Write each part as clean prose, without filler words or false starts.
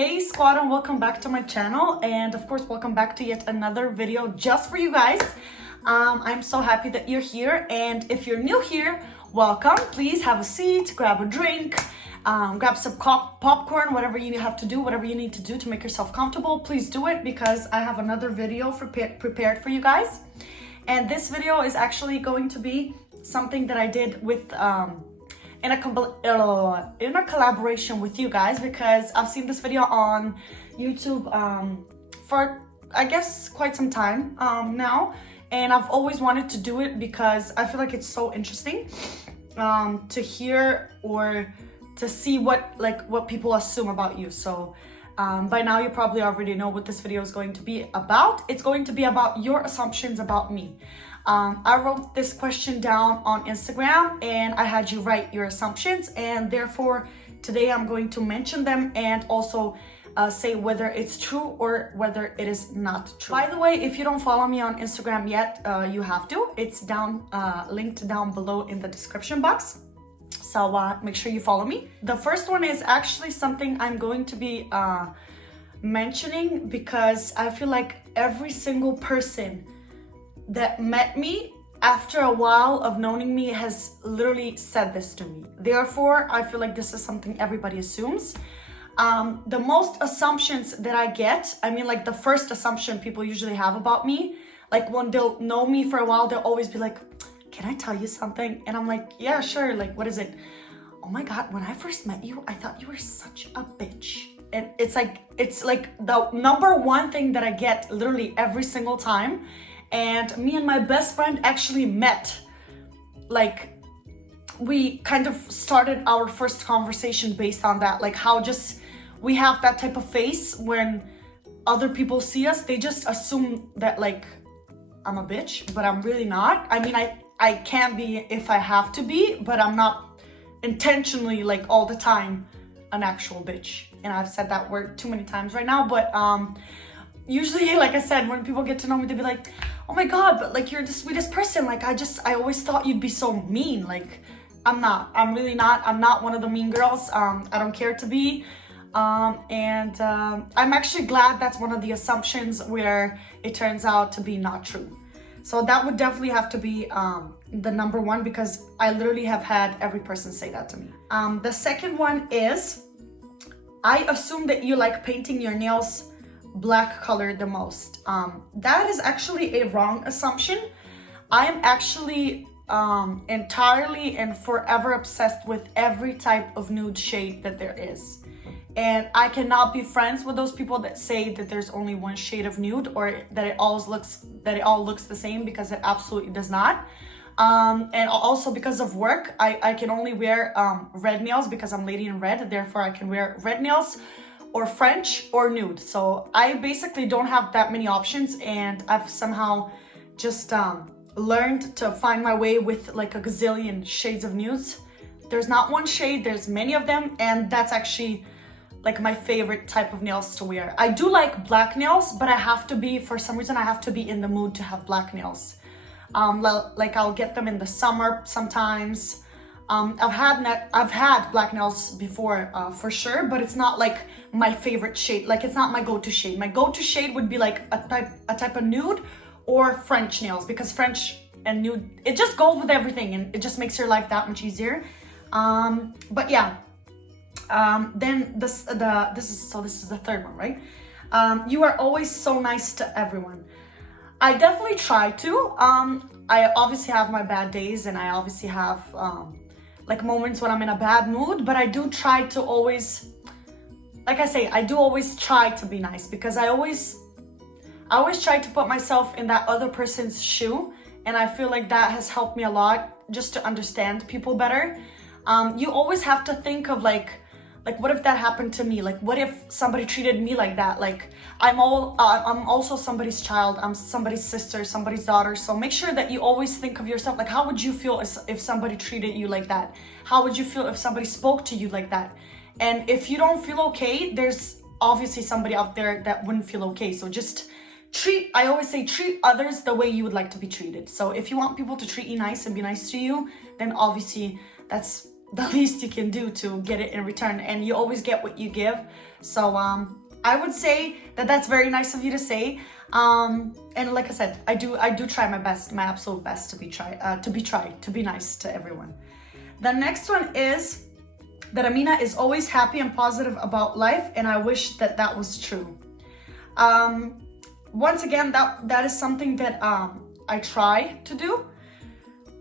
Hey squad, and welcome back to my channel, and of course welcome back to yet another video just for you guys. I'm so happy that you're here, and if you're new here, welcome. Please have a seat, grab a drink, grab some popcorn, whatever you have to do, whatever you need to do to make yourself comfortable. Please do it because I have another video prepared for you guys. And this video is actually going to be something that I did with in a collaboration with you guys, because I've seen this video on YouTube for I guess quite some time now, and I've always wanted to do it because I feel like it's so interesting to hear or to see what people assume about you. So by now you probably already know what this video is going to be about. It's going to be about your assumptions about me. I wrote this question down on Instagram and I had you write your assumptions, and therefore today I'm going to mention them and also say whether it's true or whether it is not true. By the way, if you don't follow me on Instagram yet, you have to. It's linked down below in the description box. So make sure you follow me. The first one is actually something I'm going to be mentioning because I feel like every single person that met me after a while of knowing me has literally said this to me. Therefore, I feel like this is something everybody assumes. The most assumptions that I get, I mean, like the first assumption people usually have about me, like when they'll know me for a while, they'll always be like, can I tell you something? And I'm like, yeah, sure. Like, what is it? Oh my God, when I first met you, I thought you were such a bitch. And it's like the number one thing that I get literally every single time. And me and my best friend actually met. Like, we kind of started our first conversation based on that. Like how just we have that type of face when other people see us, they just assume that like I'm a bitch, but I'm really not. I mean, I can be if I have to be, but I'm not intentionally like all the time an actual bitch. And I've said that word too many times right now, but usually, like I said, when people get to know me, they'd be like, oh my God, but like you're the sweetest person. Like I always thought you'd be so mean. Like I'm not, I'm really not. I'm not one of the mean girls. I don't care to be. I'm actually glad that's one of the assumptions where it turns out to be not true. So that would definitely have to be the number one, because I literally have had every person say that to me. The second one is, I assume that you like painting your nails black color the most. That is actually a wrong assumption. I am actually entirely and forever obsessed with every type of nude shade that there is. And I cannot be friends with those people that say that there's only one shade of nude, or that it all looks the same, because it absolutely does not. And also because of work, I can only wear red nails because I'm lady in red. Therefore, I can wear red nails or French or nude. So I basically don't have that many options, and I've somehow just learned to find my way with like a gazillion shades of nudes. There's not one shade, there's many of them, and that's actually like my favorite type of nails to wear. I do like black nails, but for some reason I have to be in the mood to have black nails. Like I'll get them in the summer sometimes. I've had black nails before for sure, but it's not like my favorite shade. Like it's not my go-to shade. My go-to shade would be like a type of nude or French nails, because French and nude, it just goes with everything and it just makes your life that much easier. But yeah, then this is the third one, right? You are always so nice to everyone. I definitely try to. I obviously have my bad days, and I obviously have like moments when I'm in a bad mood, but I do try to always, like I say, I do always try to be nice, because I always try to put myself in that other person's shoe, and I feel like that has helped me a lot just to understand people better. You always have to think of like what if that happened to me? Like what if somebody treated me like that? Like I'm also somebody's child, I'm somebody's sister, somebody's daughter. So make sure that you always think of yourself, like how would you feel if somebody treated you like that? How would you feel if somebody spoke to you like that? And if you don't feel okay, there's obviously somebody out there that wouldn't feel okay. So just I always say, treat others the way you would like to be treated. So if you want people to treat you nice and be nice to you, then obviously that's the least you can do to get it in return, and you always get what you give. So I would say that that's very nice of you to say. And like I said, I do try my best, my absolute best to be nice to everyone. The next one is that Amina is always happy and positive about life, and I wish that that was true. Once again, that is something that I try to do.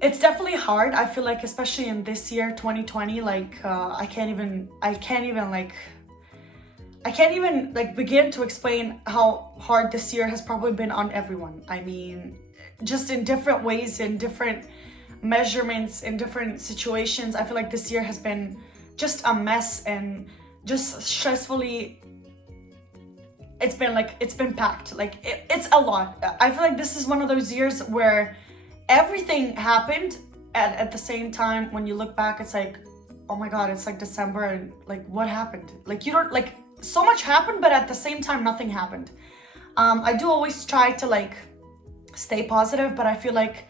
It's definitely hard. I feel like, especially in this year, 2020, like I can't even like begin to explain how hard this year has probably been on everyone. I mean, just in different ways, in different measurements, in different situations. I feel like this year has been just a mess and just stressfully. It's been packed. Like it's a lot. I feel like this is one of those years where everything happened at the same time. When you look back, it's like, oh my God, it's like December, and like, what happened? Like, you don't like, so much happened, but at the same time, nothing happened. I do always try to like stay positive, but I feel like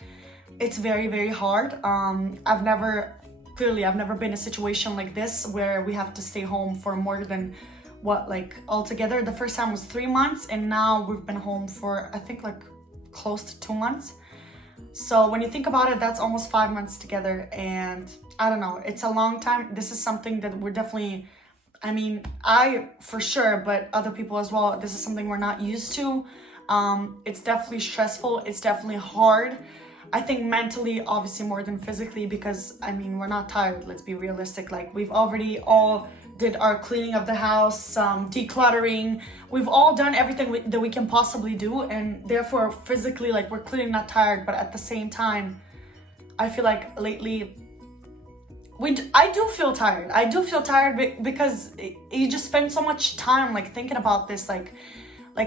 it's very, very hard. I've never been in a situation like this where we have to stay home for more than altogether. The first time was 3 months, and now we've been home for, I think, like close to 2 months. So when you think about it, that's almost 5 months together, and I don't know, it's a long time. This is something that we're definitely, I mean, I for sure, but other people as well, this is something we're not used to. It's definitely stressful. It's definitely hard. I think mentally, obviously more than physically, because I mean, we're not tired. Let's be realistic. Like, we've already all did our cleaning of the house, decluttering. We've all done everything that we can possibly do, and therefore physically, like, we're clearly not tired. But at the same time, I feel like lately I do feel tired. I do feel tired because you just spend so much time like thinking about this, like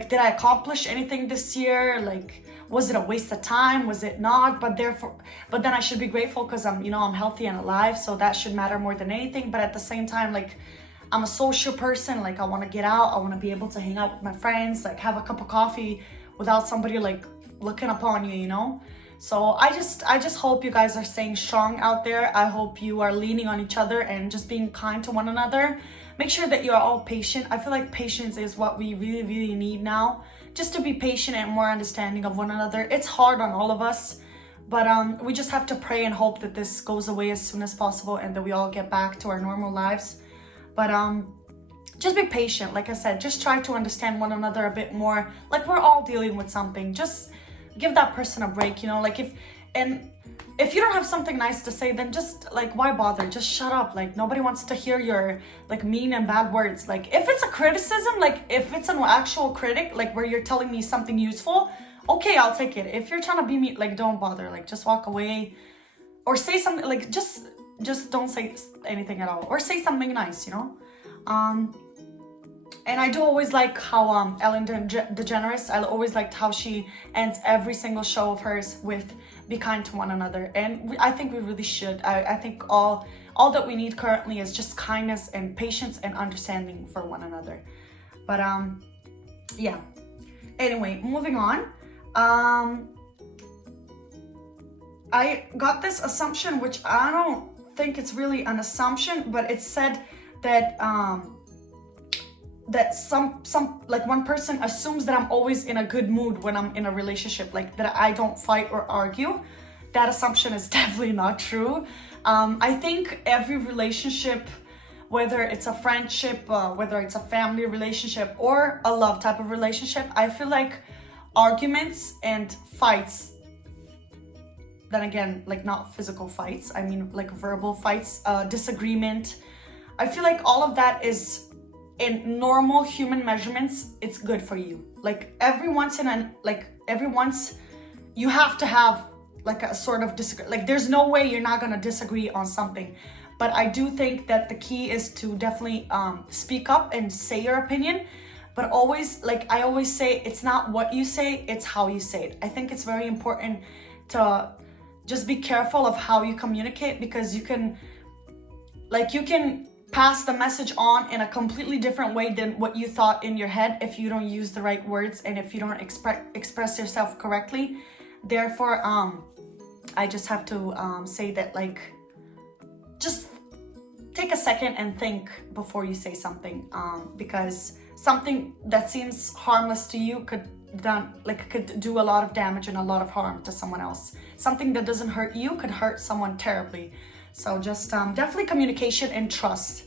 did I accomplish anything this year? Like, was it a waste of time? Was it not? But then I should be grateful because I'm healthy and alive, so that should matter more than anything. But at the same time, like, I'm a social person. Like, I want to get out. I want to be able to hang out with my friends, like have a cup of coffee without somebody like looking upon you, So I just hope you guys are staying strong out there. I hope you are leaning on each other and just being kind to one another. Make sure that you're all patient. I feel like patience is what we really, really need now. Just to be patient and more understanding of one another. It's hard on all of us, but we just have to pray and hope that this goes away as soon as possible and that we all get back to our normal lives. But just be patient. Like I said, just try to understand one another a bit more. Like, we're all dealing with something. Just give that person a break, like if you don't have something nice to say, then just like, why bother? Just shut up. Like, nobody wants to hear your like mean and bad words. Like, if it's a criticism, like if it's an actual critic, like where you're telling me something useful, okay, I'll take it. If you're trying to be mean, like, don't bother. Like, just walk away or say something. Like, just don't say anything at all, or say something nice, And I do always like how Ellen DeGeneres, I always liked how she ends every single show of hers with "be kind to one another," and I think we really should. I think all that we need currently is just kindness and patience and understanding for one another. But yeah. Anyway, moving on. I got this assumption, which I don't think it's really an assumption, but it said that that some like one person assumes that I'm always in a good mood when I'm in a relationship, like that I don't fight or argue. That assumption is definitely not true. I think every relationship, whether it's a friendship, whether it's a family relationship or a love type of relationship, I feel like arguments and fights, then again, like not physical fights, I mean like verbal fights, disagreement, I feel like all of that is, in normal human measurements, it's good for you. Like, every once you have to have like a sort of like, there's no way you're not gonna disagree on something. But I do think that the key is to definitely speak up and say your opinion. But always, like I always say, it's not what you say, it's how you say it. I think it's very important to just be careful of how you communicate, because you can pass the message on in a completely different way than what you thought in your head if you don't use the right words and if you don't express yourself correctly. Therefore, I just have to say that, like, just take a second and think before you say something, because something that seems harmless to you could do a lot of damage and a lot of harm to someone else. Something that doesn't hurt you could hurt someone terribly. So just definitely communication and trust.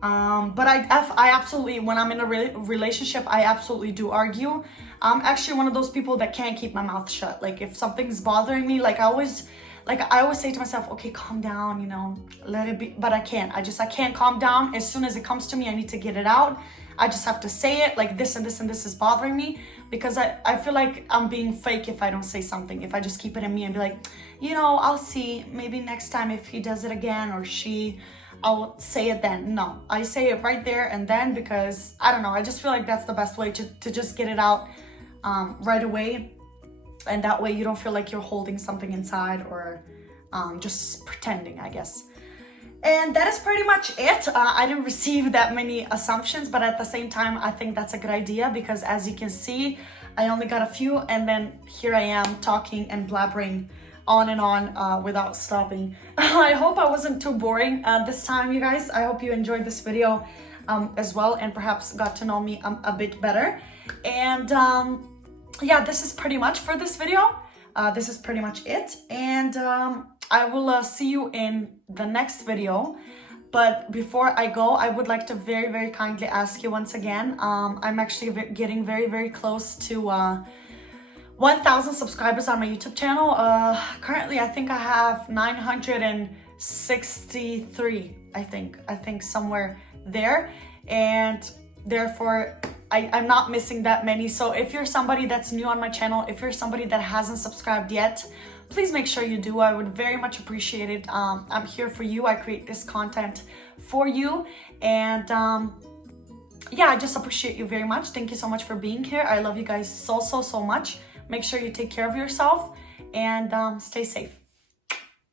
But I absolutely, when I'm in a relationship, I absolutely do argue. I'm actually one of those people that can't keep my mouth shut. Like if something's bothering me, I always say to myself, okay, calm down, you know, let it be. But I can't. I can't calm down. As soon as it comes to me, I need to get it out. I just have to say it, like this and this and this is bothering me, because I feel like I'm being fake if I don't say something. If I just keep it in me and be like, you know, I'll see, maybe next time if he does it again or she, I'll say it then. No, I say it right there and then, because I don't know, I just feel like that's the best way to just get it out right away. And that way you don't feel like you're holding something inside or just pretending, I guess. And that is pretty much it. I didn't receive that many assumptions, but at the same time, I think that's a good idea, because as you can see, I only got a few, and then here I am talking and blabbering on and on without stopping. I hope I wasn't too boring this time, you guys. I hope you enjoyed this video as well, and perhaps got to know me a bit better. And yeah, this is pretty much for this video. This is pretty much it. And I will see you in the next video. But before I go, I would like to very, very kindly ask you once again. I'm actually getting very, very close to 1,000 subscribers on my YouTube channel. Currently, I think I have 963, I think somewhere there. And therefore, I'm not missing that many. So if you're somebody that's new on my channel, if you're somebody that hasn't subscribed yet, please make sure you do. I would very much appreciate it. I'm here for you. I create this content for you. And yeah, I just appreciate you very much. Thank you so much for being here. I love you guys so, so, so much. Make sure you take care of yourself and stay safe.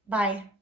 Bye.